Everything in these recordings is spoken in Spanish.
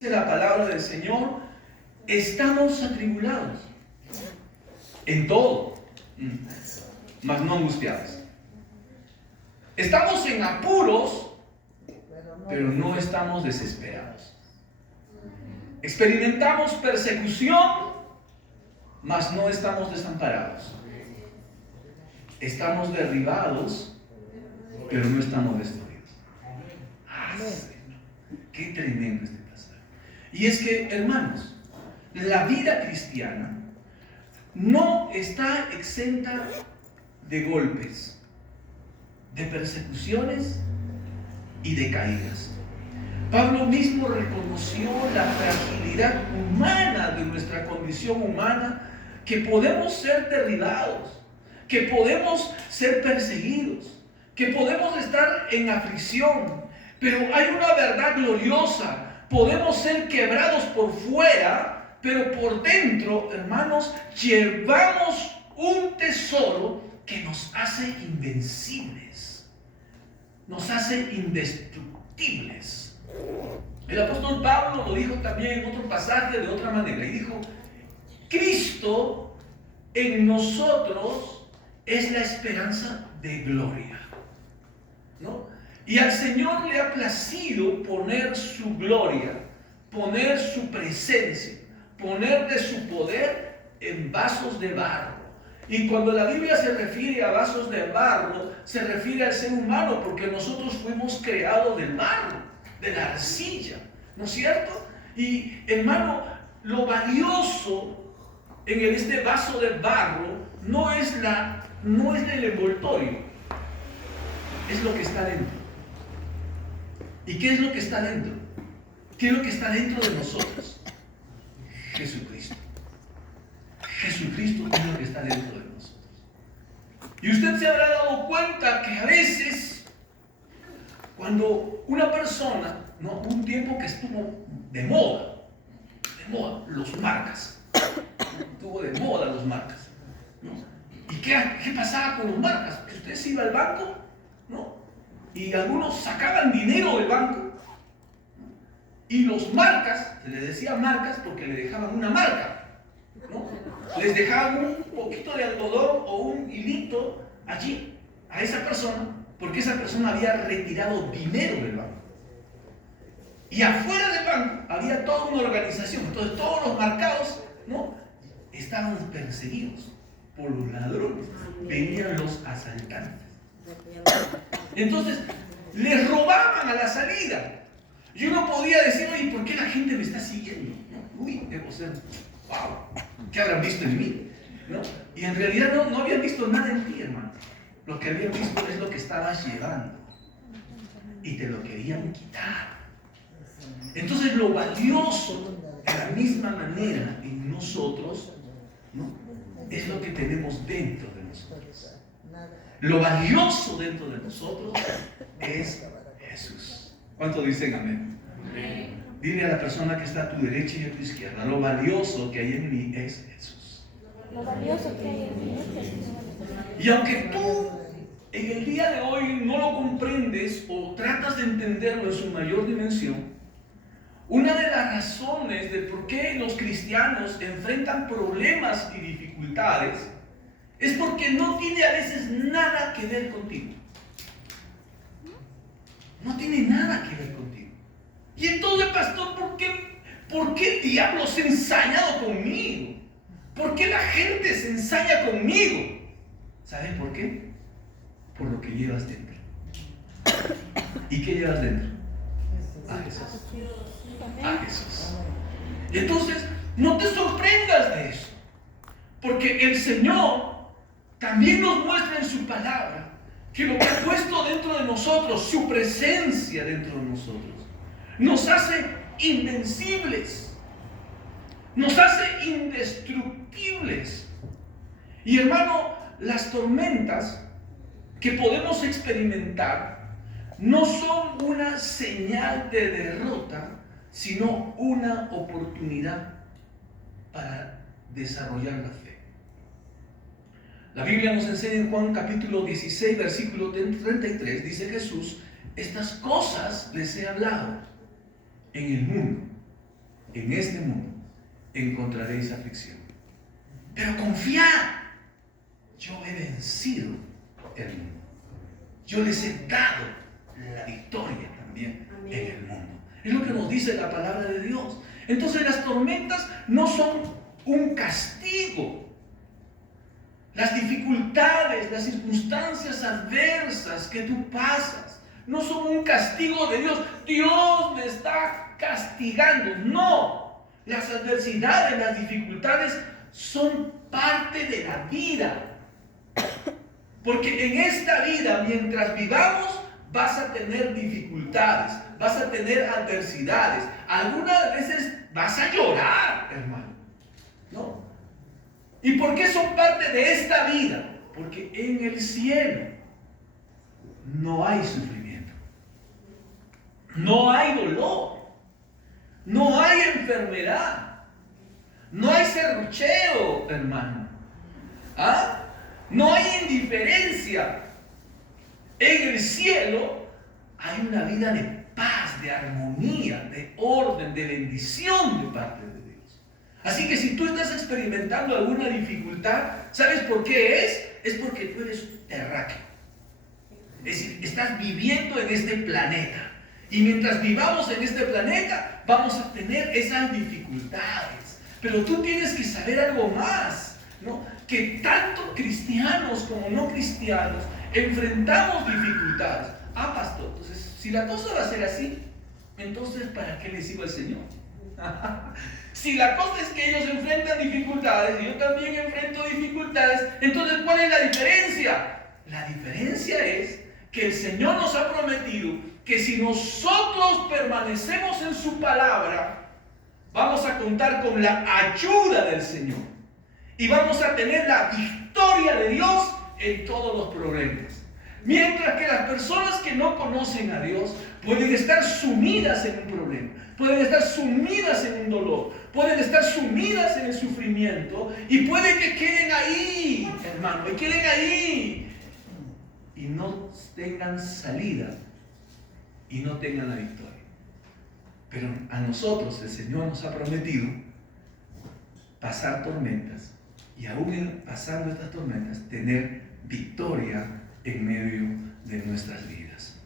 la palabra del Señor, estamos atribulados en todo, mas no angustiados. Estamos en apuros, pero no estamos desesperados. Experimentamos persecución, mas no estamos desamparados. Estamos derribados, pero no estamos destruidos. Qué tremendo este pasaje. Y es que, hermanos, la vida cristiana no está exenta de golpes, de persecuciones y de caídas. Pablo mismo reconoció la fragilidad humana de nuestra condición humana, que podemos ser derribados, que podemos ser perseguidos, que podemos estar en aflicción, pero hay una verdad gloriosa. Podemos ser quebrados por fuera, pero por dentro, hermanos, llevamos un tesoro que nos hace invencibles, nos hace indestructibles. El apóstol Pablo lo dijo también en otro pasaje de otra manera, y dijo: Cristo en nosotros es la esperanza de gloria, ¿no? Y al Señor le ha placido poner su gloria, poner su presencia, poner de su poder en vasos de barro. Y cuando la Biblia se refiere a vasos de barro, se refiere al ser humano, porque nosotros fuimos creados del barro, de la arcilla, ¿no es cierto? Y, hermano, lo valioso en este vaso de barro no es el envoltorio, es lo que está dentro. ¿Y qué es lo que está dentro? ¿Qué es lo que está dentro de nosotros? Jesucristo. Jesucristo es lo que está dentro de nosotros. Y usted se habrá dado cuenta que a veces, cuando una persona, ¿no?, un tiempo que estuvo de moda, los marcas. Estuvo de moda los marcas, ¿no? ¿Y qué pasaba con los marcas? Que usted se iba al banco, ¿no?, y algunos sacaban dinero del banco, y los marcas, se les decía marcas porque le dejaban una marca, ¿no? Les dejaban un poquito de algodón o un hilito allí a esa persona, porque esa persona había retirado dinero del banco. Y afuera del banco había toda una organización. Entonces todos los marcados, ¿no?, estaban perseguidos por los ladrones. Venían los asaltantes. Entonces les robaban a la salida. Y uno podía decir: oye, ¿por qué la gente me está siguiendo? Uy, debo ser, wow, ¿qué habrán visto en mí? ¿No? Y en realidad no habían visto nada en ti, hermano. Lo que habían visto es lo que estabas llevando, y te lo querían quitar. Entonces lo valioso, de la misma manera en nosotros, ¿no?, es lo que tenemos dentro de nosotros. Lo valioso dentro de nosotros es Jesús. ¿Cuántos dicen amén? Amén. Dile a la persona que está a tu derecha y a tu izquierda: lo valioso que hay en mí es Jesús. Lo valioso que hay en mí es Jesús. Y aunque tú en el día de hoy no lo comprendes o tratas de entenderlo en su mayor dimensión, una de las razones de por qué los cristianos enfrentan problemas y dificultades es porque no tiene a veces nada que ver contigo. No tiene nada que ver contigo. Y entonces, pastor, ¿por qué el diablo se ha ensañado conmigo? ¿Por qué la gente se ensaña conmigo? ¿Sabes por qué? Por lo que llevas dentro. ¿Y qué llevas dentro? A Jesús. A Jesús. Y entonces, no te sorprendas de eso, porque el Señor también nos muestra en su palabra que lo que ha puesto dentro de nosotros, su presencia dentro de nosotros, nos hace invencibles, nos hace indestructibles. Y, hermano, las tormentas que podemos experimentar no son una señal de derrota, sino una oportunidad para desarrollar la fe. La Biblia nos enseña en Juan capítulo 16, versículo 33, dice Jesús: estas cosas les he hablado en el mundo, en este mundo encontraréis aflicción. Pero confiad, yo he vencido el mundo. Yo les he dado la victoria también en el mundo. Es lo que nos dice la palabra de Dios. Entonces las tormentas no son un castigo. Las dificultades, las circunstancias adversas que tú pasas, no son un castigo de Dios. Dios me está castigando. No. Las adversidades, las dificultades son parte de la vida. Porque en esta vida, mientras vivamos, vas a tener dificultades, vas a tener adversidades. Algunas veces vas a llorar, hermano. ¿No? ¿Y por qué son parte de esta vida? Porque en el cielo no hay sufrimiento, no hay dolor, no hay enfermedad, no hay serrucheo, hermano. ¿Ah? No hay indiferencia. En el cielo hay una vida de paz, de armonía, de orden, de bendición de parte de Dios. Así que si tú estás experimentando alguna dificultad, ¿sabes por qué es? Es porque tú eres terráqueo. Es decir, estás viviendo en este planeta. Y mientras vivamos en este planeta, vamos a tener esas dificultades. Pero tú tienes que saber algo más, ¿no? Que tanto cristianos como no cristianos enfrentamos dificultades. Ah, pastor, entonces, si la cosa va a ser así, entonces, ¿para qué le sigo al Señor? Si la cosa es que ellos enfrentan dificultades y yo también enfrento dificultades, entonces, ¿cuál es la diferencia? La diferencia es que el Señor nos ha prometido que si nosotros permanecemos en su palabra, vamos a contar con la ayuda del Señor. Y vamos a tener la victoria de Dios en todos los problemas. Mientras que las personas que no conocen a Dios pueden estar sumidas en un problema, pueden estar sumidas en un dolor, pueden estar sumidas en el sufrimiento y pueden que queden ahí, hermano, y queden ahí y no tengan salida y no tengan la victoria. Pero a nosotros el Señor nos ha prometido pasar tormentas. Y aún pasando estas tormentas, tener victoria en medio de nuestras vidas.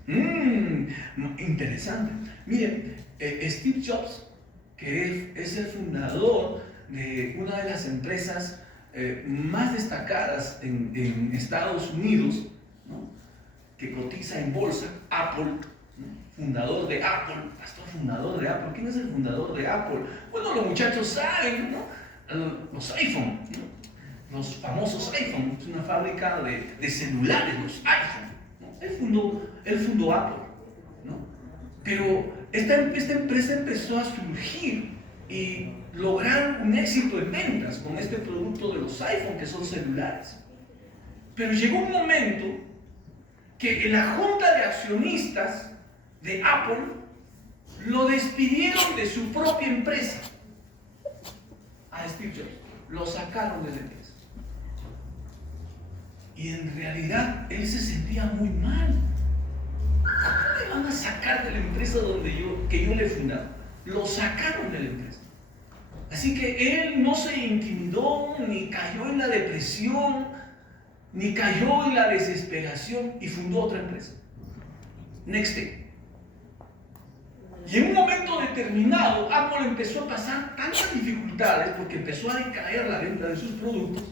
Interesante. Miren, Steve Jobs, que es el fundador de una de las empresas más destacadas en Estados Unidos, ¿no? Que cotiza en bolsa, Apple, ¿no? Fundador de Apple, pastor fundador de Apple. ¿Quién es el fundador de Apple? Bueno, los muchachos saben, ¿no? Los iPhone, ¿no? Los famosos iPhone, es una fábrica de celulares, los iPhone, ¿no? Él fundó Apple, ¿no? Pero esta empresa empezó a surgir y lograr un éxito en ventas con este producto de los iPhone, que son celulares. Pero llegó un momento que en la junta de accionistas de Apple lo despidieron de su propia empresa a Steve Jobs, lo sacaron de la empresa. Y en realidad él se sentía muy mal. ¿Cómo me van a sacar de la empresa que yo le he fundado? Lo sacaron de la empresa. Así que él no se intimidó, ni cayó en la depresión, ni cayó en la desesperación y fundó otra empresa, Nextech. Y en un momento determinado, Apple empezó a pasar tantas dificultades porque empezó a decaer la venta de sus productos.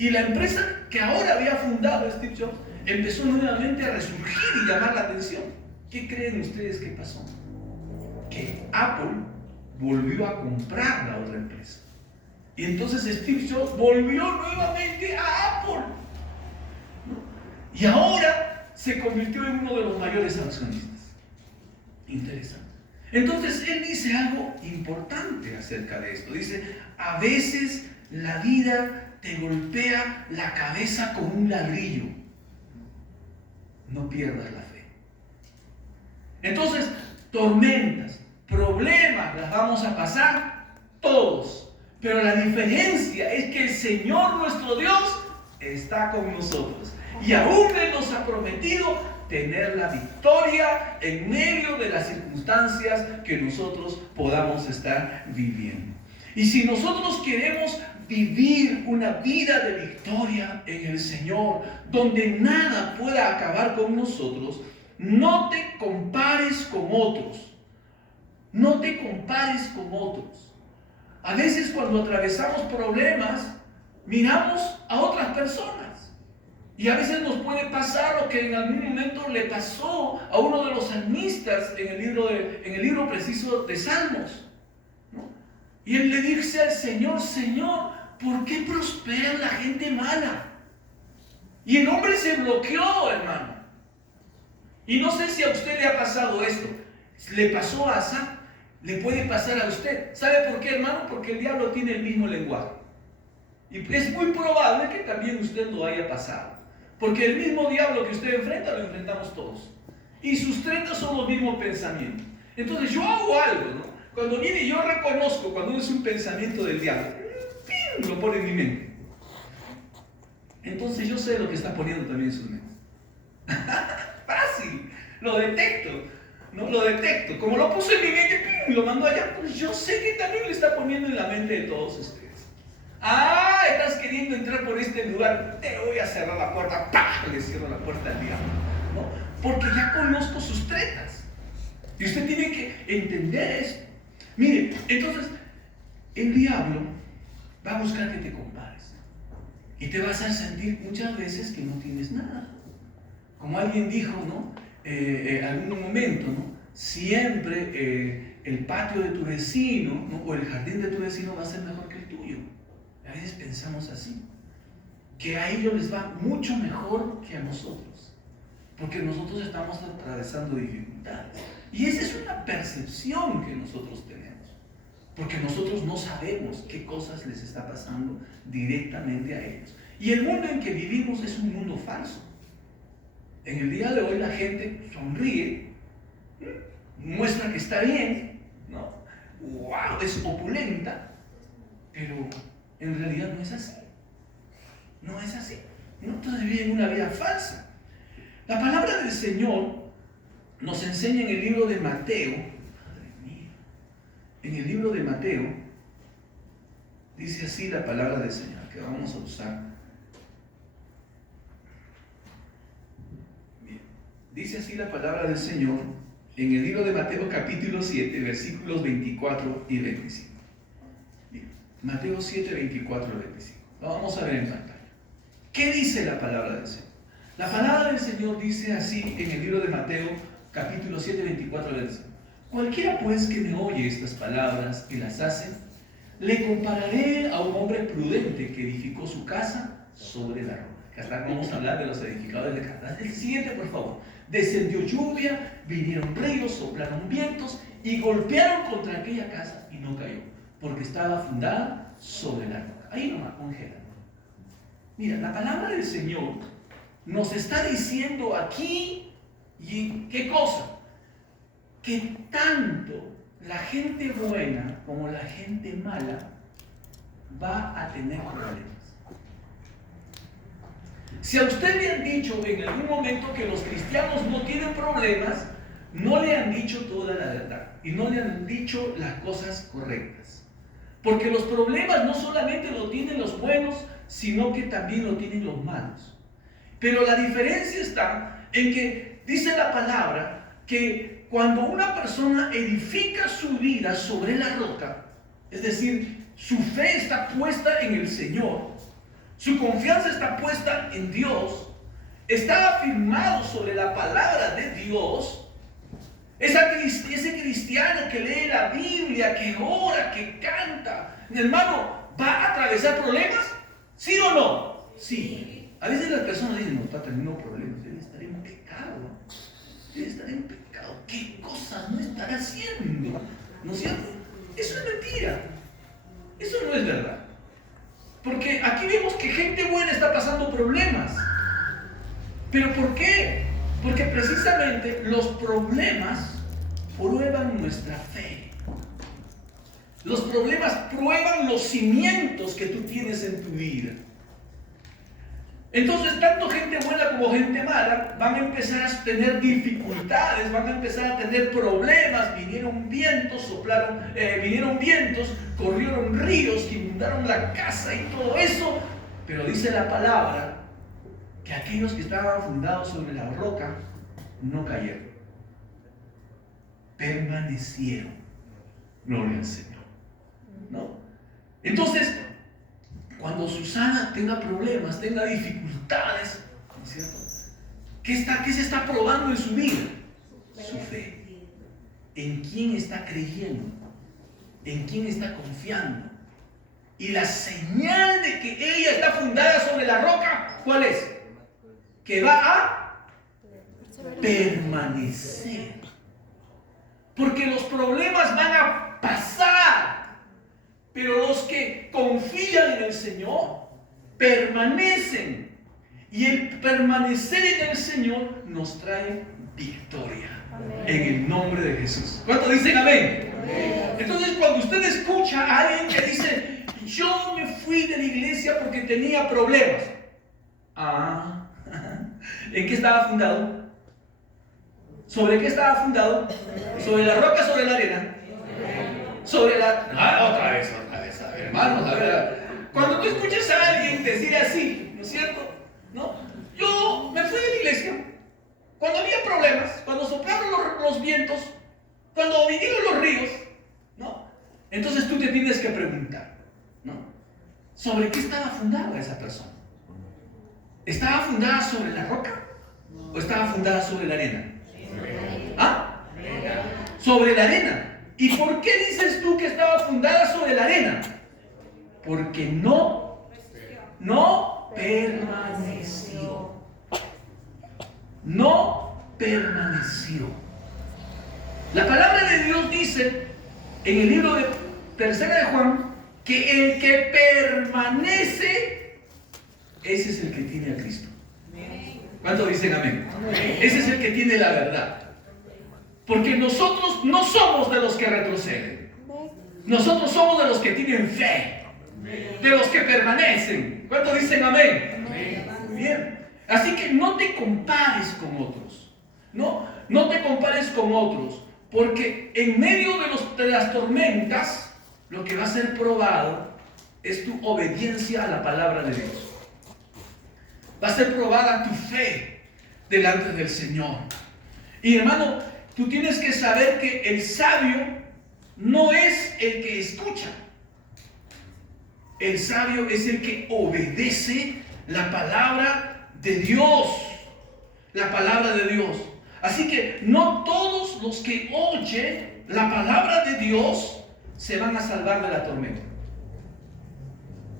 Y la empresa que ahora había fundado Steve Jobs empezó nuevamente a resurgir y llamar la atención. ¿Qué creen ustedes que pasó? Que Apple volvió a comprar la otra empresa. Y entonces Steve Jobs volvió nuevamente a Apple, ¿no? Y ahora se convirtió en uno de los mayores accionistas. Interesante. Entonces él dice algo importante acerca de esto. Dice, a veces la vida te golpea la cabeza con un ladrillo. No pierdas la fe. Entonces, tormentas, problemas las vamos a pasar todos. Pero la diferencia es que el Señor nuestro Dios está con nosotros. Y aún Él nos ha prometido tener la victoria en medio de las circunstancias que nosotros podamos estar viviendo. Y si nosotros queremos vivir una vida de victoria en el Señor, donde nada pueda acabar con nosotros, no te compares con otros. No te compares con otros. A veces cuando atravesamos problemas, miramos a otras personas. Y a veces nos puede pasar lo que en algún momento le pasó a uno de los salmistas en el libro preciso de Salmos, ¿no? Y él le dice al Señor: Señor, ¿por qué prospera la gente mala? Y el hombre se bloqueó, hermano. Y no sé si a usted le ha pasado esto. Le pasó a Asa, le puede pasar a usted. ¿Sabe por qué, hermano? Porque el diablo tiene el mismo lenguaje. Y es muy probable que también usted lo haya pasado. Porque el mismo diablo que usted enfrenta, lo enfrentamos todos. Y sus tretas son los mismos pensamientos. Entonces yo hago algo, ¿no? Cuando viene, yo reconozco cuando es un pensamiento del diablo. ¡Pim! Lo pone en mi mente. Entonces yo sé lo que está poniendo también en sus mentes. Fácil, lo detecto, ¿no? Lo detecto. Como lo puso en mi mente, ¡pim! Lo mandó allá, pues yo sé que también lo está poniendo en la mente de todos ustedes. Ah, estás queriendo entrar por este lugar, te voy a cerrar la puerta. ¡Pah! Le cierro la puerta al diablo, ¿no? Porque ya conozco sus tretas. Y usted tiene que entender esto. Mire, entonces, el diablo va a buscar que te compares. Y te vas a sentir muchas veces que no tienes nada. Como alguien dijo, ¿no? En algún momento, ¿no? Siempre el patio de tu vecino, ¿no? O el jardín de tu vecino va a ser mejor que el tuyo. A veces pensamos así, que a ellos les va mucho mejor que a nosotros, porque nosotros estamos atravesando dificultades. Y esa es una percepción que nosotros tenemos, porque nosotros no sabemos qué cosas les está pasando directamente a ellos. Y el mundo en que vivimos es un mundo falso. En el día de hoy la gente sonríe, muestra que está bien, ¿no? ¡Wow! Es opulenta, pero en realidad no es así. No es así, ¿no? Entonces viven una vida falsa. La palabra del Señor nos enseña en el libro de Mateo. Madre mía. En el libro de Mateo dice así la palabra del Señor, que vamos a usar. Bien. Dice así la palabra del Señor en el libro de Mateo capítulo 7, versículos 24 y 25. Mateo 7, 24 al 25. Lo vamos a ver en pantalla. ¿Qué dice la palabra del Señor? La palabra del Señor dice así en el libro de Mateo, capítulo 7, 24 al 25. Cualquiera pues que me oye estas palabras y las hace, le compararé a un hombre prudente que edificó su casa sobre la roca. Acá vamos a hablar de los edificadores de casa. El siguiente, por favor. Descendió lluvia, vinieron ríos, soplaron vientos y golpearon contra aquella casa y no cayó, porque estaba fundada sobre la roca. Ahí nomás, congela. Mira, la palabra del Señor nos está diciendo aquí, ¿y qué cosa? Que tanto la gente buena como la gente mala va a tener problemas. Si a usted le han dicho en algún momento que los cristianos no tienen problemas, no le han dicho toda la verdad y no le han dicho las cosas correctas. Porque los problemas no solamente lo tienen los buenos, sino que también lo tienen los malos. Pero la diferencia está en que dice la palabra que cuando una persona edifica su vida sobre la roca, es decir, su fe está puesta en el Señor, su confianza está puesta en Dios, está afirmado sobre la palabra de Dios. Ese cristiano que lee la Biblia, que ora, que canta, mi hermano, ¿va a atravesar problemas? ¿Sí o no? Sí. A veces las personas dicen, no, está teniendo problemas, debe estar en pecado. Debe estar en pecado. ¿Qué cosas no estará haciendo? ¿No es cierto? Eso es mentira. Eso no es verdad. Porque aquí vemos que gente buena está pasando problemas. ¿Pero por qué? Porque precisamente los problemas prueban nuestra fe. Los problemas prueban los cimientos que tú tienes en tu vida. Entonces, tanto gente buena como gente mala van a empezar a tener dificultades, van a empezar a tener problemas. Vinieron vientos, vinieron vientos, corrieron ríos, inundaron la casa y todo eso. Pero dice la palabra que aquellos que estaban fundados sobre la roca no cayeron, permanecieron. Gloria al Señor, ¿no? Entonces, cuando Susana tenga problemas, tenga dificultades, ¿no es cierto? ¿Qué se está probando en su vida? Su fe. ¿En quién está creyendo? ¿En quién está confiando? Y la señal de que ella está fundada sobre la roca, ¿cuál es? Que va a permanecer. Porque los problemas van a pasar. Pero los que confían en el Señor permanecen. Y el permanecer en el Señor nos trae victoria. Amén. En el nombre de Jesús. ¿Cuántos dicen amén? Amén. Entonces, cuando usted escucha a alguien que dice: yo me fui de la iglesia porque tenía problemas. ¿En qué estaba fundado? ¿Sobre qué estaba fundado? ¿Sobre la roca, sobre la arena? Sobre la... otra vez, a ver, hermanos, a ver. Cuando tú escuchas a alguien decir así, ¿no es cierto? ¿No? Yo me fui de la iglesia cuando había problemas, cuando soplaron los vientos, cuando vinieron los ríos, ¿no? Entonces tú te tienes que preguntar, ¿no? ¿Sobre qué estaba fundada esa persona? ¿Estaba fundada sobre la roca o estaba fundada sobre la arena? ¿Ah? Sobre la arena. ¿Y por qué dices tú que estaba fundada sobre la arena? Porque no permaneció. No permaneció. La palabra de Dios dice en el libro de Tercera de Juan que el que permanece, ese es el que tiene a Cristo. ¿Cuántos dicen amén? Ese es el que tiene la verdad. Porque nosotros no somos de los que retroceden. Nosotros somos de los que tienen fe. De los que permanecen. ¿Cuántos dicen amén? Muy bien. Así que no te compares con otros. No te compares con otros. Porque en medio de las tormentas, lo que va a ser probado es tu obediencia a la palabra de Dios. Va a ser probada tu fe delante del Señor. Y hermano, tú tienes que saber que el sabio no es el que escucha. El sabio es el que obedece la palabra de Dios. La palabra de Dios. Así que no todos los que oyen la palabra de Dios se van a salvar de la tormenta.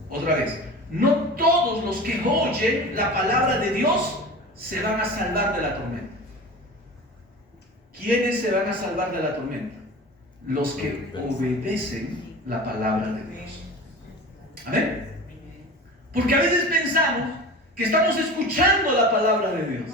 Otra vez. No todos los que oyen la palabra de Dios se van a salvar de la tormenta. ¿Quiénes se van a salvar de la tormenta? Los que obedecen la palabra de Dios. ¿Amén? Porque a veces pensamos que estamos escuchando la palabra de Dios,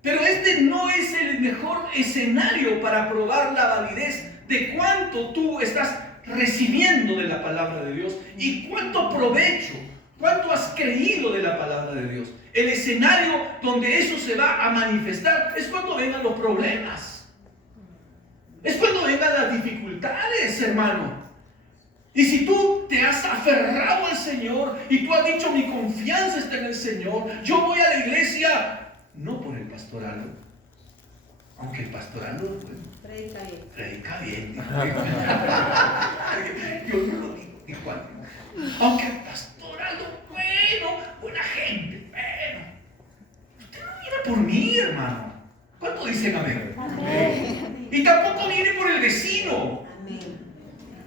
pero este no es el mejor escenario para probar la validez de cuánto tú estás recibiendo de la palabra de Dios y cuánto provecho, cuánto has creído de la palabra de Dios. El escenario donde eso se va a manifestar es cuando vengan los problemas. Es cuando vengan las dificultades, hermano. Y si tú te has aferrado al Señor y tú has dicho: mi confianza está en el Señor, yo voy a la iglesia, no por el pastor Aldo, aunque el pastor Aldo, bueno, predica bien. Yo no lo digo igual. Aunque el pastor Aldo, bueno, buena gente, pero usted no viene por mí, hermano. ¿Cuánto dicen amén? Amén. Y tampoco viene por el vecino. Amén.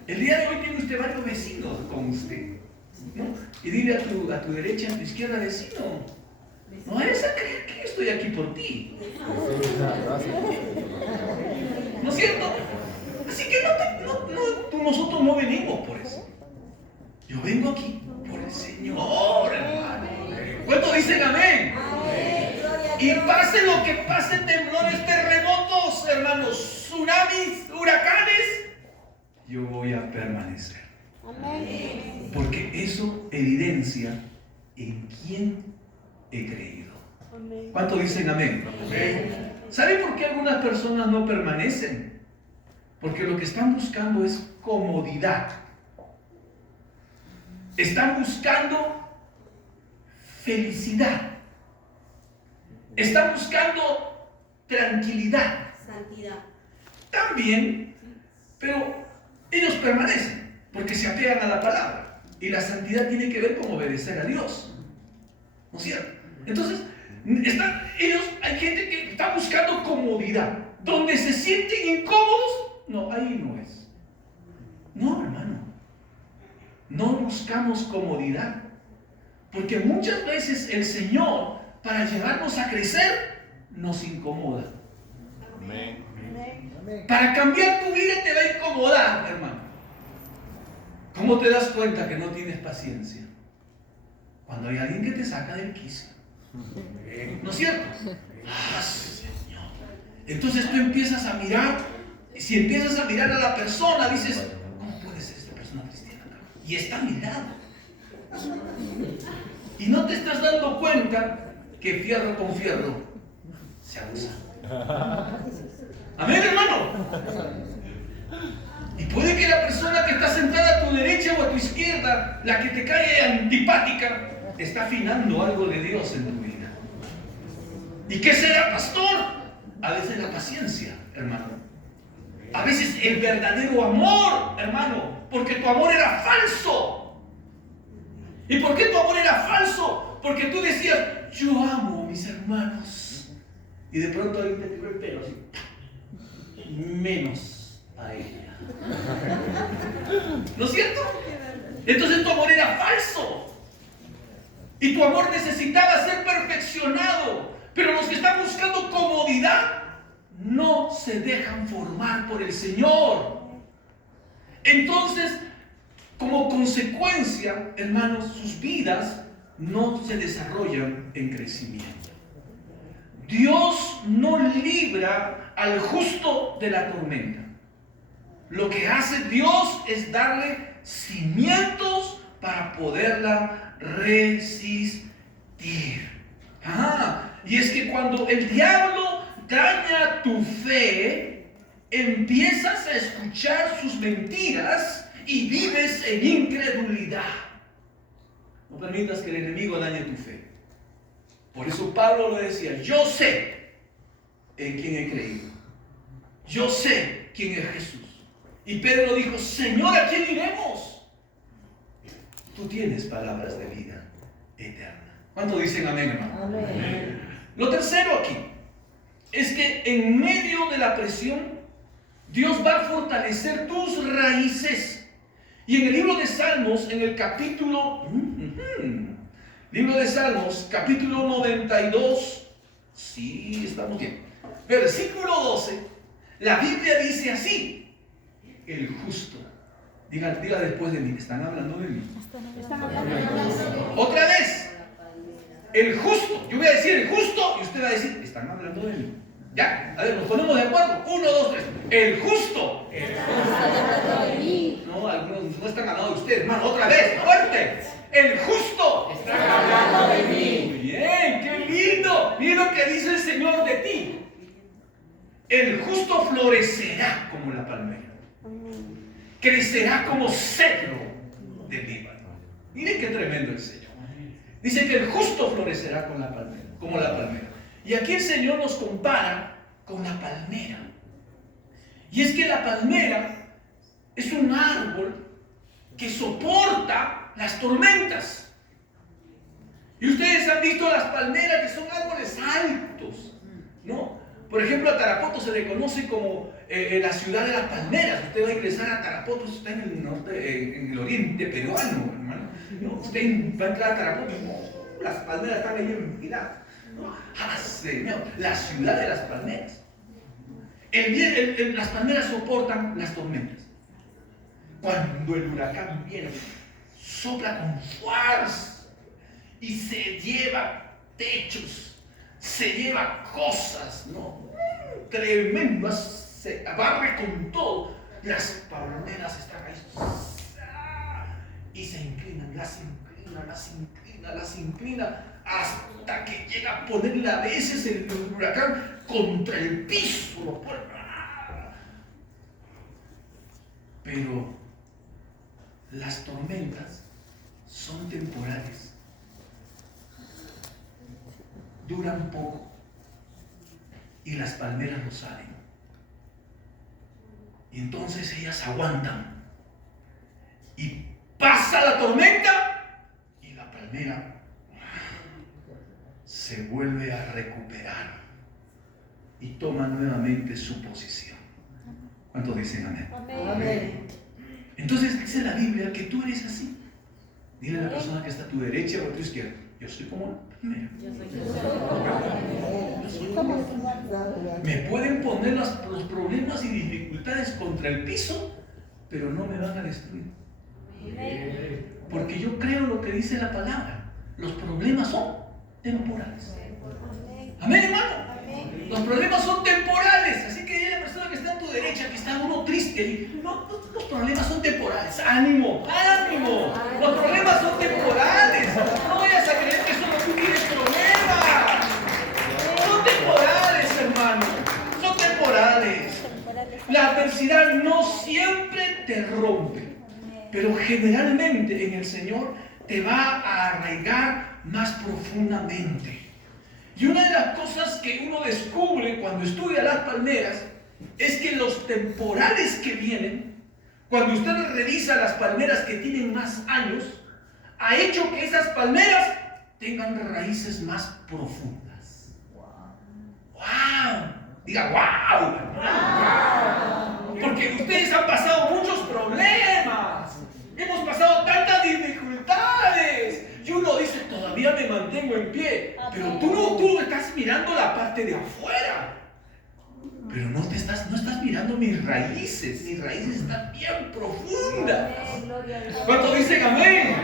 El día de hoy tiene usted varios vecinos con usted, ¿no? Y dile a tu derecha, a tu izquierda: vecino, no vayas a creer que yo estoy aquí por ti. ¿No es cierto? Así que nosotros no venimos por eso. Yo vengo aquí por el Señor, hermano. ¿Cuántos dicen amén? Y pase lo que pase, temblores, terremotos, hermanos, tsunamis, huracanes, yo voy a permanecer. Amén. Porque eso evidencia en quién he creído. Amén. ¿Cuánto dicen amén? Amén. ¿Saben por qué algunas personas no permanecen? Porque lo que están buscando es comodidad. Están buscando felicidad. Están buscando tranquilidad. Santidad. También, pero ellos permanecen porque se apegan a la palabra. Y la santidad tiene que ver con obedecer a Dios. ¿No es cierto? Entonces, hay gente que está buscando comodidad. Donde se sienten incómodos, no, ahí no es. No, hermano. No buscamos comodidad. Porque muchas veces el Señor, para llevarnos a crecer, nos incomoda. Amén. Amén. Para cambiar tu vida te va a incomodar, hermano. ¿Cómo te das cuenta que no tienes paciencia? Cuando hay alguien que te saca del quicio. ¿No es cierto? Ah, Señor. Entonces tú empiezas a mirar, y si empiezas a mirar a la persona, dices, ¿cómo puede ser esta persona cristiana? Y está a mi lado. Y no te estás dando cuenta que fierro con fierro se abusa. Amén, hermano. Y puede que la persona que está sentada a tu derecha o a tu izquierda, la que te cae antipática, está afinando algo de Dios en tu vida. ¿Y qué será, pastor? A veces la paciencia, hermano. A veces el verdadero amor, hermano, porque tu amor era falso. ¿Y por qué tu amor era falso? Porque tú decías, yo amo a mis hermanos. Y de pronto alguien te tiró el pelo así. Menos a ella. ¿No es cierto? Entonces tu amor era falso. Y tu amor necesitaba ser perfeccionado. Pero los que están buscando comodidad no se dejan formar por el Señor. Entonces, como consecuencia, hermanos, sus vidas no se desarrollan en crecimiento. Dios no libra al justo de la tormenta. Lo que hace Dios es darle cimientos para poderla resistir. Y es que cuando el diablo daña tu fe, empiezas a escuchar sus mentiras y vives en incredulidad. No permitas que el enemigo dañe tu fe. Por eso Pablo lo decía, yo sé en quién he creído. Yo sé quién es Jesús. Y Pedro dijo, Señor, ¿a quién iremos? Tú tienes palabras de vida eterna. ¿Cuánto dicen amén, hermano? Amén. Lo tercero aquí es que en medio de la presión, Dios va a fortalecer tus raíces. Y en el libro de Salmos, en el libro de Salmos, capítulo 92, sí, estamos bien. Versículo 12, la Biblia dice así, el justo. Diga después de mí, están hablando de mí. Están hablando de nosotros. Otra vez, el justo. Yo voy a decir el justo y usted va a decir, están hablando de mí. Ya, a ver, nos ponemos de acuerdo. 1, 2, 3. El justo. No, algunos no están hablando de usted, hermano. Otra vez, fuerte. El justo. Están hablando de mí. Muy bien, qué lindo. Mira lo que dice el Señor de ti. El justo florecerá como la palmera. Crecerá como cedro de Líbano. Miren qué tremendo el Señor. Dice que el justo florecerá con la palmera, como la palmera. Y aquí el Señor nos compara con la palmera. Y es que la palmera es un árbol que soporta las tormentas. Y ustedes han visto las palmeras que son árboles altos, ¿no? Por ejemplo, a Tarapoto se le conoce como la ciudad de las palmeras. Usted va a ingresar a Tarapoto, está en el norte, en el oriente peruano, hermano. ¿No? Usted va a entrar a Tarapoto y las palmeras están ahí en mirada. ¡Ah, Señor! La ciudad de las palmeras. Las palmeras soportan las tormentas. Cuando el huracán viene, sopla con fuerza y se lleva techos, se lleva cosas, ¿no? Tremendo, se barre con todo. Las palmeras están ahí y se inclinan, las inclinan las inclina, hasta que llega a ponerle a veces el huracán contra el piso. Lo pone. Pero las tormentas son temporales, duran poco y las palmeras lo saben. Y entonces ellas aguantan y pasa la tormenta y la palmera se vuelve a recuperar y toma nuevamente su posición. ¿Cuántos dicen amén? Amén. Entonces dice la Biblia que tú eres así. Dile a la persona que está a tu derecha o a tu izquierda: yo soy como la palmera. Me pueden poner los problemas y dificultades contra el piso, pero no me van a destruir. Porque yo creo lo que dice la palabra. Los problemas son temporales. Amén, hermano. Los problemas son temporales. Así que dile a la persona que está a tu derecha, que está uno triste, y no, los problemas son temporales. Ánimo, ánimo. Los problemas son temporales. No vayas a creer que solo tú tienes problemas. Son temporales, hermano. Son temporales. La adversidad no siempre te rompe, pero generalmente en el Señor te va a arraigar más profundamente. Y una de las cosas que uno descubre cuando estudia las palmeras es que los temporales que vienen, cuando usted revisa las palmeras que tienen más años, ha hecho que esas palmeras tengan raíces más profundas. ¡Wow! Diga ¡wow! Porque ustedes han pasado muchos problemas. Hemos pasado tantas dificultades. Y uno dice: todavía me mantengo en pie. Pero tú estás mirando la parte de afuera. Pero no estás mirando mis raíces. Mis raíces están bien profundas. ¿Cuántos dicen amén?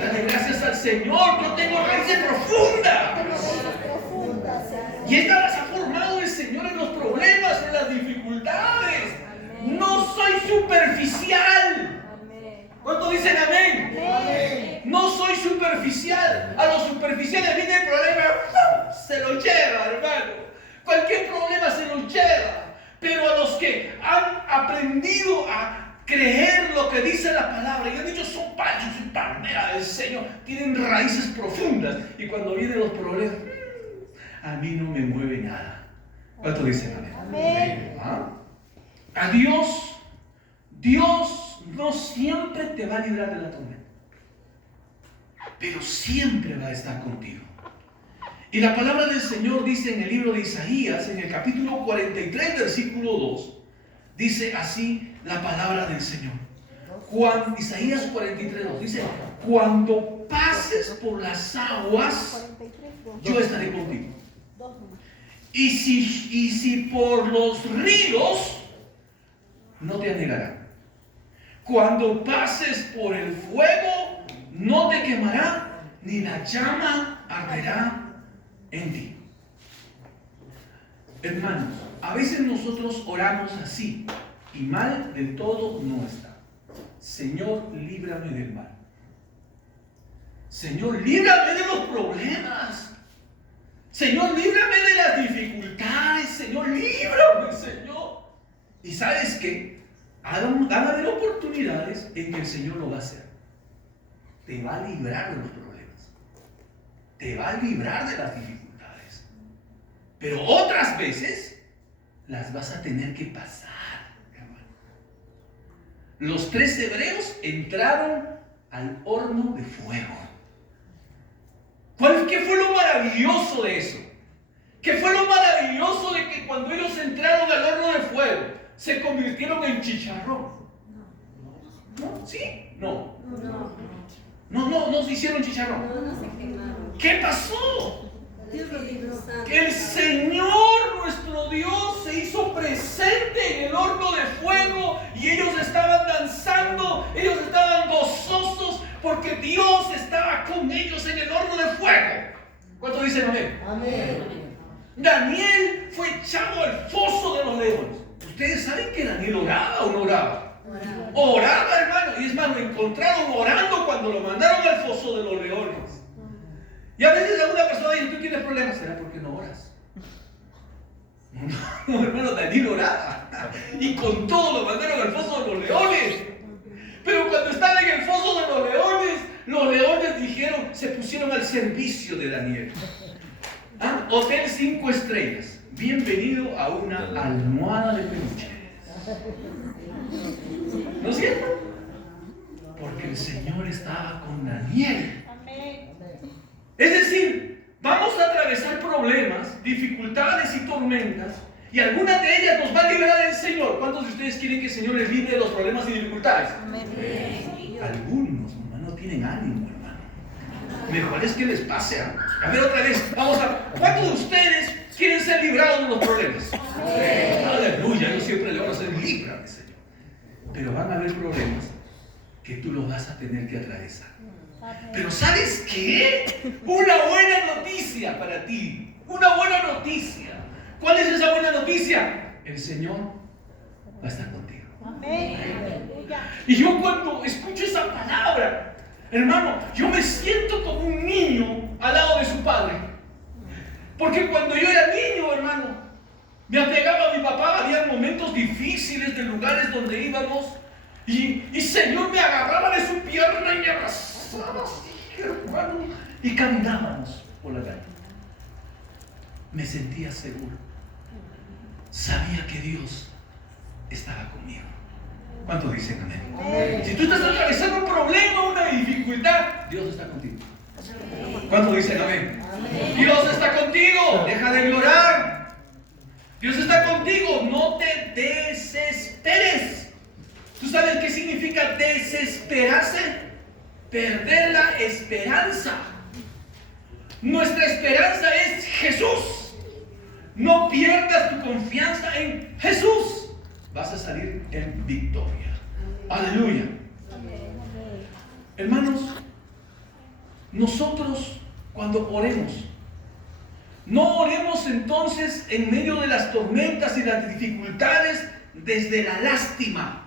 Dale gracias al Señor. Yo tengo raíces profundas. Y estas las ha formado el Señor en los problemas, en las dificultades. No soy superficial. ¿Cuántos dicen amén? Amén. No soy superficial. A los superficiales viene el problema, se lo lleva, hermano. Cualquier problema se lo lleva. Pero a los que han aprendido a creer lo que dice la palabra y han dicho: son palmera del Señor, tienen raíces profundas. Y cuando vienen los problemas, a mí no me mueve nada. ¿Cuántos dicen amén? Amén. ¿Ah? A Dios no siempre te va a librar de la tormenta, pero siempre va a estar contigo. Y la palabra del Señor dice en el libro de Isaías, en el capítulo 43, versículo 2, dice así la palabra del Señor. Isaías 43, 2 dice: cuando pases por las aguas, yo estaré contigo. Y si por los ríos, no te anegarán. Cuando pases por el fuego, no te quemará, ni la llama arderá en ti. Hermanos, a veces nosotros oramos así, y mal del todo no está. Señor, líbrame del mal. Señor, líbrame de los problemas. Señor, líbrame de las dificultades. Señor, líbrame, Señor. ¿Y sabes qué? Van a haber oportunidades en que el Señor lo va a hacer. Te va a librar de los problemas. Te va a librar de las dificultades. Pero otras veces las vas a tener que pasar. Los 3 hebreos entraron al horno de fuego. ¿Qué fue lo maravilloso de eso? ¿Qué fue lo maravilloso de que cuando ellos entraron al horno de fuego se convirtieron en chicharrón? ¿No? ¿Sí? No. No se hicieron chicharrón. ¿Qué pasó? Que el Señor nuestro Dios se hizo presente en el horno de fuego y ellos estaban danzando, ellos estaban gozosos porque Dios estaba con ellos en el horno de fuego. ¿Cuántos dicen amén? Amén. Daniel fue echado al foso de los leones. ¿Ustedes saben que Daniel oraba o no oraba? Oraba, hermano. Y es más, lo encontraron orando cuando lo mandaron al foso de los leones. Y a veces alguna persona dice, tú tienes problemas, ¿será porque no oras? No, hermano, Daniel oraba. Y con todo lo mandaron al foso de los leones. Pero cuando estaba en el foso de los leones dijeron, se pusieron al servicio de Daniel. ¿Ah? Hotel 5 estrellas. Bienvenido a una almohada de peluche. ¿No es cierto? Porque el Señor estaba con Daniel. Es decir, vamos a atravesar problemas, dificultades y tormentas, y algunas de ellas nos va a librar el Señor. ¿Cuántos de ustedes quieren que el Señor les libre de los problemas y dificultades? Algunos, hermano, no tienen ánimo, hermano. Mejor es que les pase. A ver, otra vez, vamos a ver. ¿Cuántos de ustedes quieren ser librados de los problemas? Aleluya, yo siempre le voy a ser líbrame, Señor. Pero van a haber problemas que tú los vas a tener que atravesar. Pero ¿sabes qué? Una buena noticia para ti. Una buena noticia. ¿Cuál es esa buena noticia? El Señor va a estar contigo. Y yo cuando escucho esa palabra, hermano, yo me siento como un niño al lado de su padre. Porque cuando yo era niño, hermano, me apegaba a mi papá. Había momentos difíciles de lugares donde íbamos. Y Señor me agarraba de su pierna y me abrazaba así, hermano. Y caminábamos por la calle. Me sentía seguro. Sabía que Dios estaba conmigo. ¿Cuántos dicen amén? Si tú estás atravesando un problema, una dificultad, Dios está contigo. ¿Cuántos dicen amén? Dios está contigo. Deja de llorar. Dios está contigo. No te desesperes. ¿Tú sabes qué significa desesperarse? Perder la esperanza. Nuestra esperanza es Jesús. No pierdas tu confianza en Jesús. Vas a salir en victoria. Aleluya. Hermanos, nosotros cuando oremos, no oremos entonces en medio de las tormentas y las dificultades desde la lástima.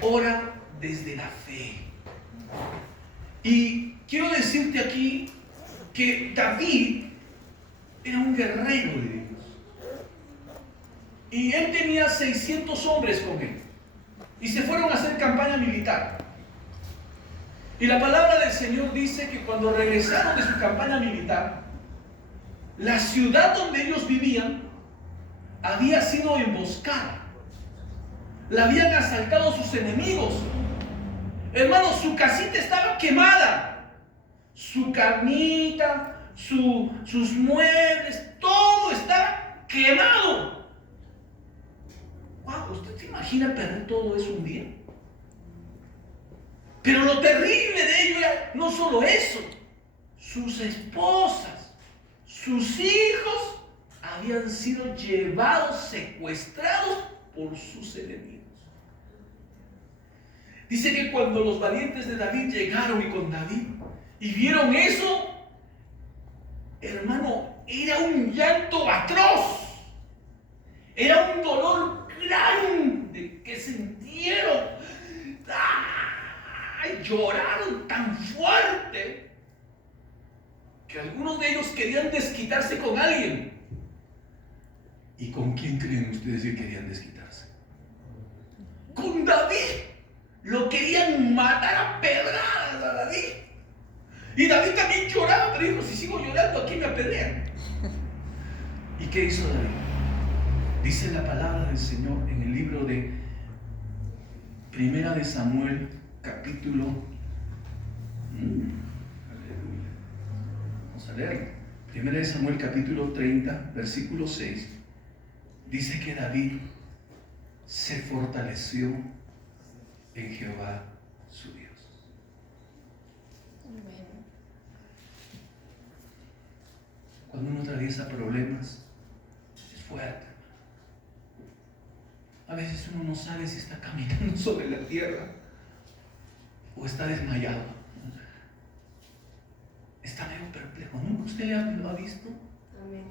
Ora desde la fe. Y quiero decirte aquí que David era un guerrero de Dios. Y él tenía 600 hombres con él. Y se fueron a hacer campaña militar. Y la palabra del Señor dice que cuando regresaron de su campaña militar, la ciudad donde ellos vivían había sido emboscada. La habían asaltado sus enemigos. Hermanos, su casita estaba quemada. Su camita, sus muebles, todo estaba quemado. Wow, ¿usted se imagina perder todo eso un día? Pero lo terrible de ello era no solo eso. Sus esposas, sus hijos habían sido llevados, secuestrados por sus enemigos. Dice que cuando los valientes de David llegaron y con David y vieron eso, hermano, era un llanto atroz. Era un dolor grande que sintieron. ¡Ay! Lloraron tan fuerte que algunos de ellos querían desquitarse con alguien. ¿Y con quién creen ustedes que querían desquitarse? Con David. Lo querían matar a pedradas a David. Y David también lloraba, pero dijo, si sigo llorando aquí me apedrean. ¿Y qué hizo David? Dice la palabra del Señor en el libro de Primera de Samuel, capítulo... Aleluya. Vamos a leer. Primera de Samuel, capítulo 30, versículo 6. Dice que David se fortaleció en Jehová su Dios. Cuando uno atraviesa problemas, es fuerte. A veces uno no sabe si está caminando sobre la tierra o está desmayado. Está medio perplejo. ¿Nunca usted lo ha visto? Amén.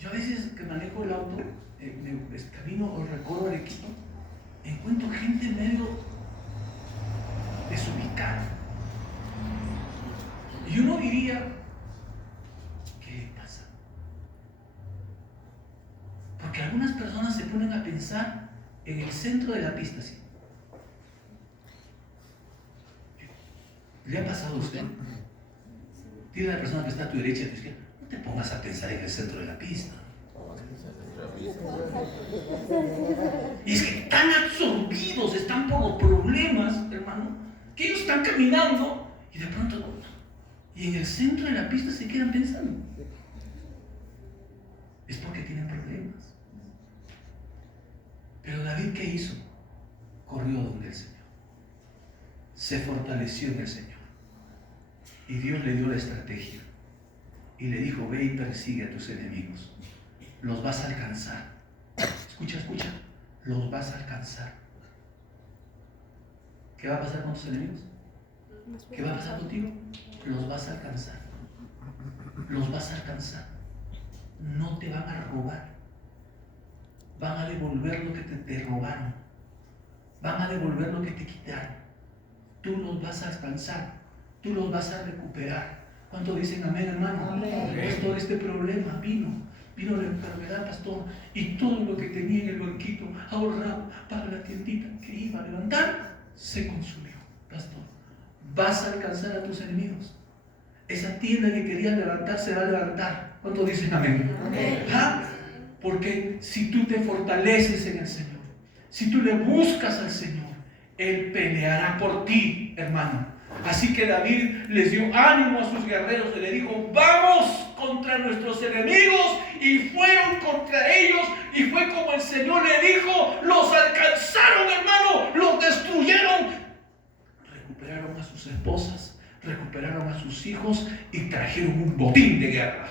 Yo a veces que manejo el auto, camino o recorro Arequipa, encuentro gente medio tecnología. ¿Qué pasa? Porque algunas personas se ponen a pensar en el centro de la pista, ¿sí? ¿Le ha pasado a usted? Dile a la persona que está a tu derecha y a tu izquierda, no te pongas a pensar en el centro de la pista. Y es que están absorbidos, están por los problemas, hermano, que ellos están caminando y de pronto, y en el centro de la pista se quedan pensando. Es porque tienen problemas. Pero David, ¿qué hizo? Corrió donde el Señor. Se fortaleció en el Señor. Y Dios le dio la estrategia. Y le dijo, ve y persigue a tus enemigos. Los vas a alcanzar. Escucha, escucha. Los vas a alcanzar. ¿Qué va a pasar con tus enemigos? ¿Qué va a pasar contigo? Los vas a alcanzar. Los vas a alcanzar. No te van a robar. Van a devolver lo que te robaron. Van a devolver lo que te quitaron. Tú los vas a alcanzar. Tú los vas a recuperar. ¿Cuánto dicen amén, hermano? Amén. Pastor, este problema vino la enfermedad, pastor, y todo lo que tenía en el banquito ahorrado para la tiendita que iba a levantar se consumió, pastor. Vas a alcanzar a tus enemigos. Esa tienda que querías levantar se va a levantar. ¿Cuánto dicen amén? Amén. ¿Ah? Porque si tú te fortaleces en el Señor, si tú le buscas al Señor, Él peleará por ti, hermano. Así que David les dio ánimo a sus guerreros y le dijo, vamos contra nuestros enemigos, y fueron contra ellos, y fue como el Señor le dijo, los alcanzaron, hermano, los destruyeron, recuperaron a sus esposas, recuperaron a sus hijos y trajeron un botín de guerra,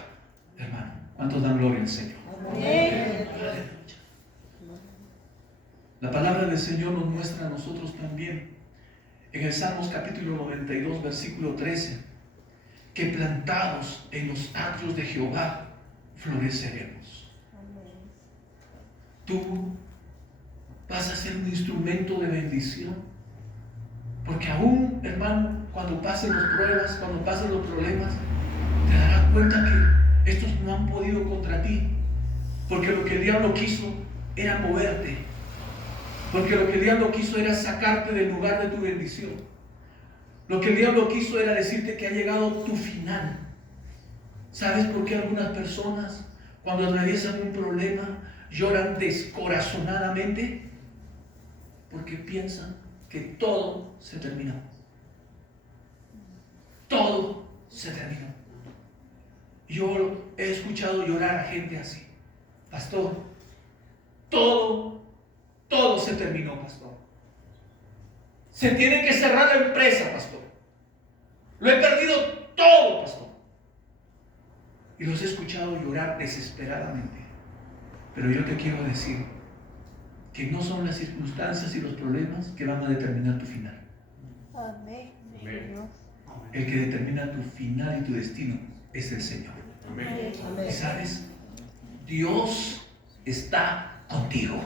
hermano. ¿Cuántos dan gloria al Señor? Amén. La palabra del Señor nos muestra a nosotros también en el Salmos capítulo 92, versículo 13, que plantados en los atrios de Jehová floreceremos. Tú vas a ser un instrumento de bendición, porque aún, hermano, cuando pasen las pruebas, cuando pasen los problemas, te darás cuenta que estos no han podido contra ti, porque lo que el diablo quiso era moverte. Porque lo que el diablo quiso era sacarte del lugar de tu bendición. Lo que el diablo quiso era decirte que ha llegado tu final. ¿Sabes por qué algunas personas, cuando atraviesan un problema, lloran descorazonadamente? Porque piensan que todo se terminó. Todo se terminó. Yo he escuchado llorar a gente así. Pastor, todo se terminó, pastor. Se tiene que cerrar la empresa, pastor. Lo he perdido todo, pastor. Y los he escuchado llorar desesperadamente. Pero yo te quiero decir que no son las circunstancias y los problemas que van a determinar tu final. Amén. El que determina tu final y tu destino es el Señor. Amén. ¿Y sabes? Dios está contigo.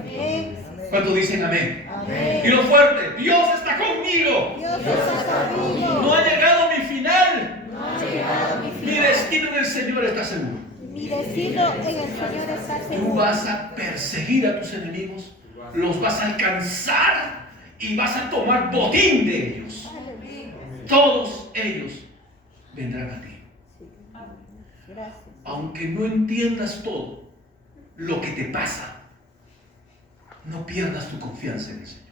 Amén. ¿Cuántos dicen amén? Amén. Y lo fuerte, Dios está conmigo. Dios está conmigo. No ha llegado mi final. No ha llegado mi Mi fin. destino en el Señor está seguro. Mi destino en el Señor está Tú seguro. vas a perseguir a tus enemigos, los vas a alcanzar y vas a tomar botín de ellos. Todos ellos vendrán a ti. Gracias. Aunque no entiendas todo lo que te pasa, no pierdas tu confianza en el Señor.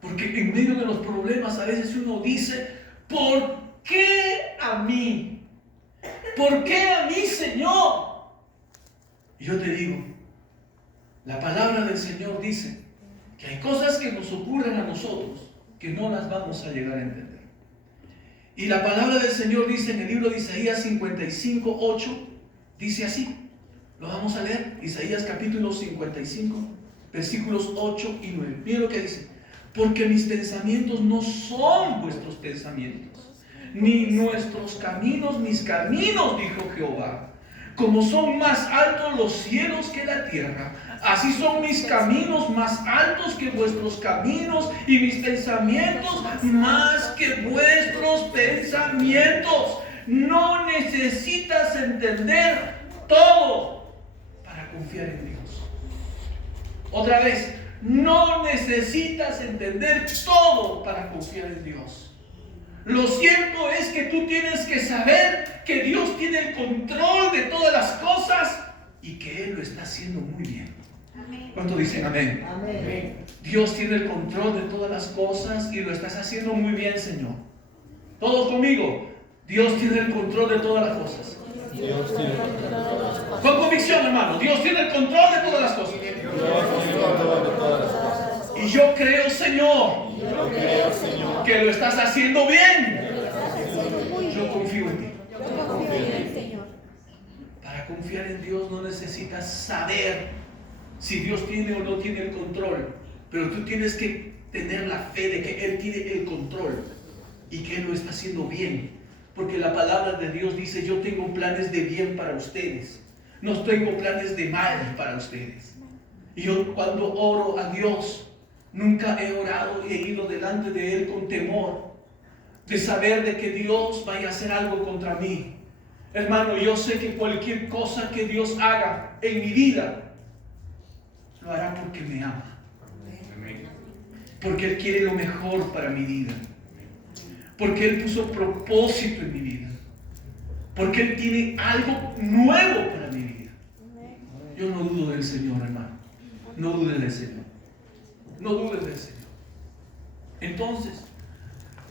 Porque en medio de los problemas a veces uno dice, ¿por qué a mí? ¿Por qué a mí, Señor? Y yo te digo, la palabra del Señor dice que hay cosas que nos ocurren a nosotros que no las vamos a llegar a entender. Y la palabra del Señor dice en el libro de Isaías 55, 8, dice así. Lo vamos a leer, Isaías capítulo 55, versículos 8 y 9. Miren lo que dice. Porque mis pensamientos no son vuestros pensamientos, ni nuestros caminos mis caminos, dijo Jehová. Como son más altos los cielos que la tierra, así son mis caminos más altos que vuestros caminos y mis pensamientos más que vuestros pensamientos. No necesitas entender todo para confiar en Dios. Otra vez, no necesitas entender todo para confiar en Dios. Lo cierto es que tú tienes que saber que Dios tiene el control de todas las cosas y que Él lo está haciendo muy bien. ¿Cuántos dicen amén? Amén. Dios tiene el control de todas las cosas y lo estás haciendo muy bien, Señor. Todos conmigo. Dios tiene el control de todas las cosas. Dios tiene el control de todas las cosas. Con convicción, hermano. Dios tiene el control de todas las cosas. Dios tiene el control de todas las cosas. Y yo creo, Señor, Yo creo, Señor, que lo estás haciendo bien. Lo estás haciendo muy Yo bien. confío en ti. Yo confío en el Señor. Para confiar en Dios no necesitas saber si Dios tiene o no tiene el control, pero tú tienes que tener la fe de que Él tiene el control y que Él lo está haciendo bien, porque la palabra de Dios dice: yo tengo planes de bien para ustedes, no tengo planes de mal para ustedes. Y yo, cuando oro a Dios, nunca he orado y he ido delante de Él con temor de saber de que Dios vaya a hacer algo contra mí. Hermano, yo sé que cualquier cosa que Dios haga en mi vida lo hará porque me ama, porque Él quiere lo mejor para mi vida, porque Él puso propósito en mi vida, porque Él tiene algo nuevo para mi vida. Yo no dudo del Señor, hermano. No dudes del Señor. No dudes del Señor. Entonces,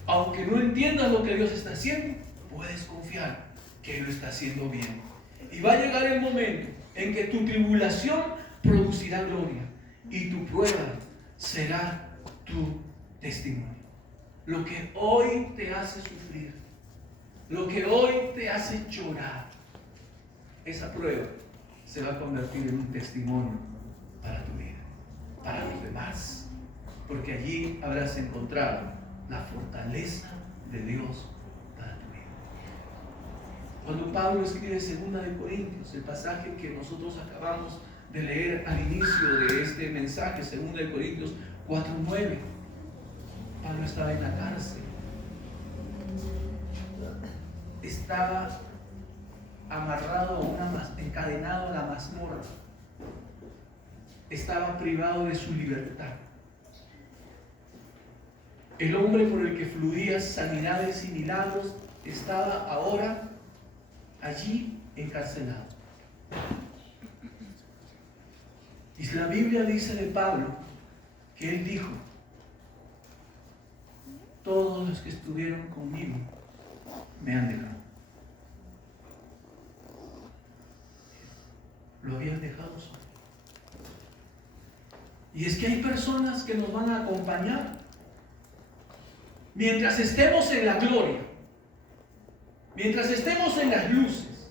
aunque no entiendas lo que Dios está haciendo, puedes confiar que Él lo está haciendo bien. Y va a llegar el momento en que tu tribulación producirá gloria y tu prueba será tu testimonio. Lo que hoy te hace sufrir, lo que hoy te hace llorar, esa prueba se va a convertir en un testimonio para tu vida, para los demás, porque allí habrás encontrado la fortaleza de Dios para tu vida. Cuando Pablo escribe 2 de Corintios, el pasaje que nosotros acabamos de leer al inicio de este mensaje, 2 de Corintios 4:9, Pablo estaba en la cárcel, estaba amarrado encadenado a la mazmorra, estaba privado de su libertad. El hombre por el que fluían sanidades y milagros estaba ahora allí encarcelado. Y la Biblia dice de Pablo que él dijo: todos los que estuvieron conmigo me han dejado. Lo habían dejado solo. Y es que hay personas que nos van a acompañar mientras estemos en la gloria, mientras estemos en las luces,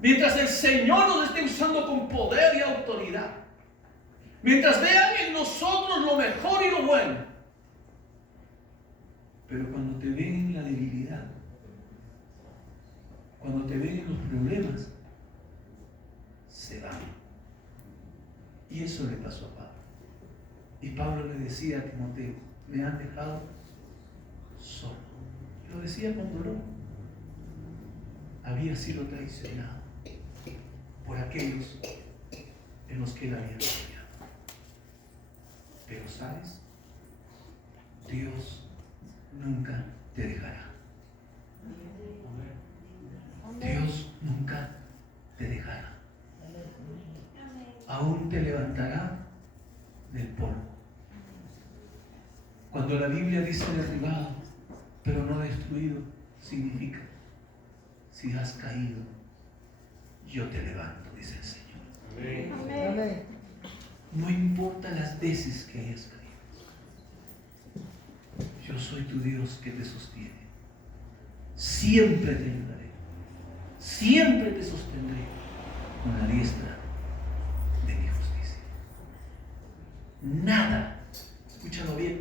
mientras el Señor nos esté usando con poder y autoridad, mientras vean en nosotros lo mejor y lo bueno. Pero cuando te ven en la debilidad, cuando te ven en los problemas, se van. Y eso le pasó a Pablo. Y Pablo le decía a Timoteo: me han dejado solo. Y lo decía con dolor. Había sido traicionado por aquellos en los que él había confiado. Pero ¿sabes? Dios nunca te dejará. Dios nunca te dejará. Aún te levantará del polvo. Cuando la Biblia dice derribado, pero no destruido, significa: si has caído, yo te levanto, dice el Señor. Amén. No importa las veces que hayas caído, yo soy tu Dios que te sostiene. Siempre te ayudaré, siempre te sostendré con la diestra de mi justicia. Nada, escúchalo bien,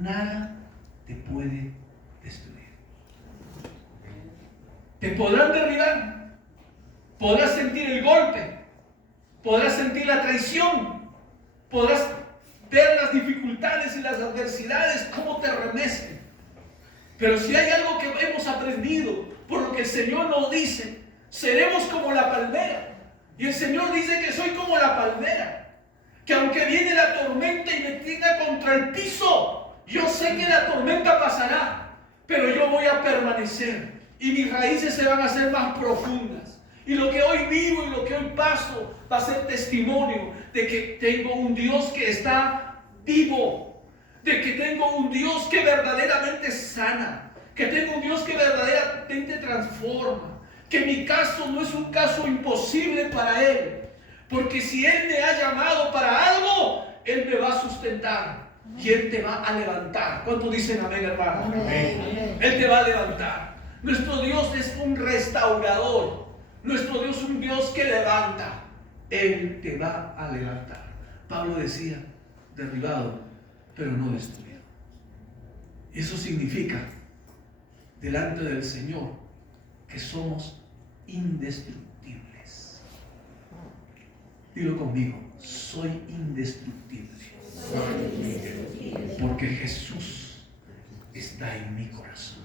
nada te puede destruir. Te podrán derribar, Podrás sentir el golpe, podrás sentir la traición, podrás ver las dificultades y las adversidades, cómo te remecen. Pero si hay algo que hemos aprendido, por lo que el Señor nos dice, seremos como la palmera. Y el Señor dice que soy como la palmera, que aunque viene la tormenta y me tira contra el piso, yo sé que la tormenta pasará, pero yo voy a permanecer y mis raíces se van a hacer más profundas. Y lo que hoy vivo y lo que hoy paso va a ser testimonio de que tengo un Dios que está vivo, de que tengo un Dios que verdaderamente sana, que tengo un Dios que verdaderamente transforma, que mi caso no es un caso imposible para Él, porque si Él me ha llamado para algo, Él me va a sustentar y Él te va a levantar. ¿Cuántos dicen amén, hermano? Amén. Él te va a levantar. Nuestro Dios es un restaurador. Nuestro Dios es un Dios que levanta. Él te va a levantar. Pablo decía, derribado, pero no destruido. Eso significa, delante del Señor, que somos indestructibles. Dilo conmigo, soy indestructible. Porque Jesús está en mi corazón.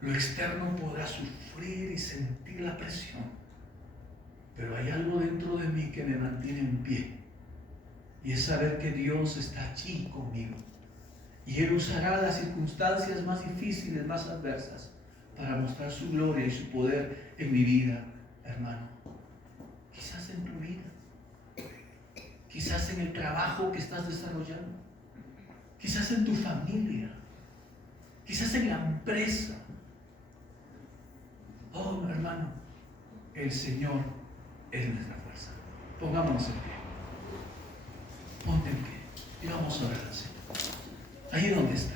Lo externo podrá sufrir y sentir la presión, pero hay algo dentro de mí que me mantiene en pie, y es saber que Dios está allí conmigo, y Él usará las circunstancias más difíciles, más adversas, para mostrar su gloria y su poder en mi vida, hermano. Quizás en tu vida, quizás en el trabajo que estás desarrollando, quizás en tu familia, quizás en la empresa. Oh, hermano, el Señor es nuestra fuerza. Pongámonos en pie. Ponte en pie y vamos a orar al Señor. Ahí donde está.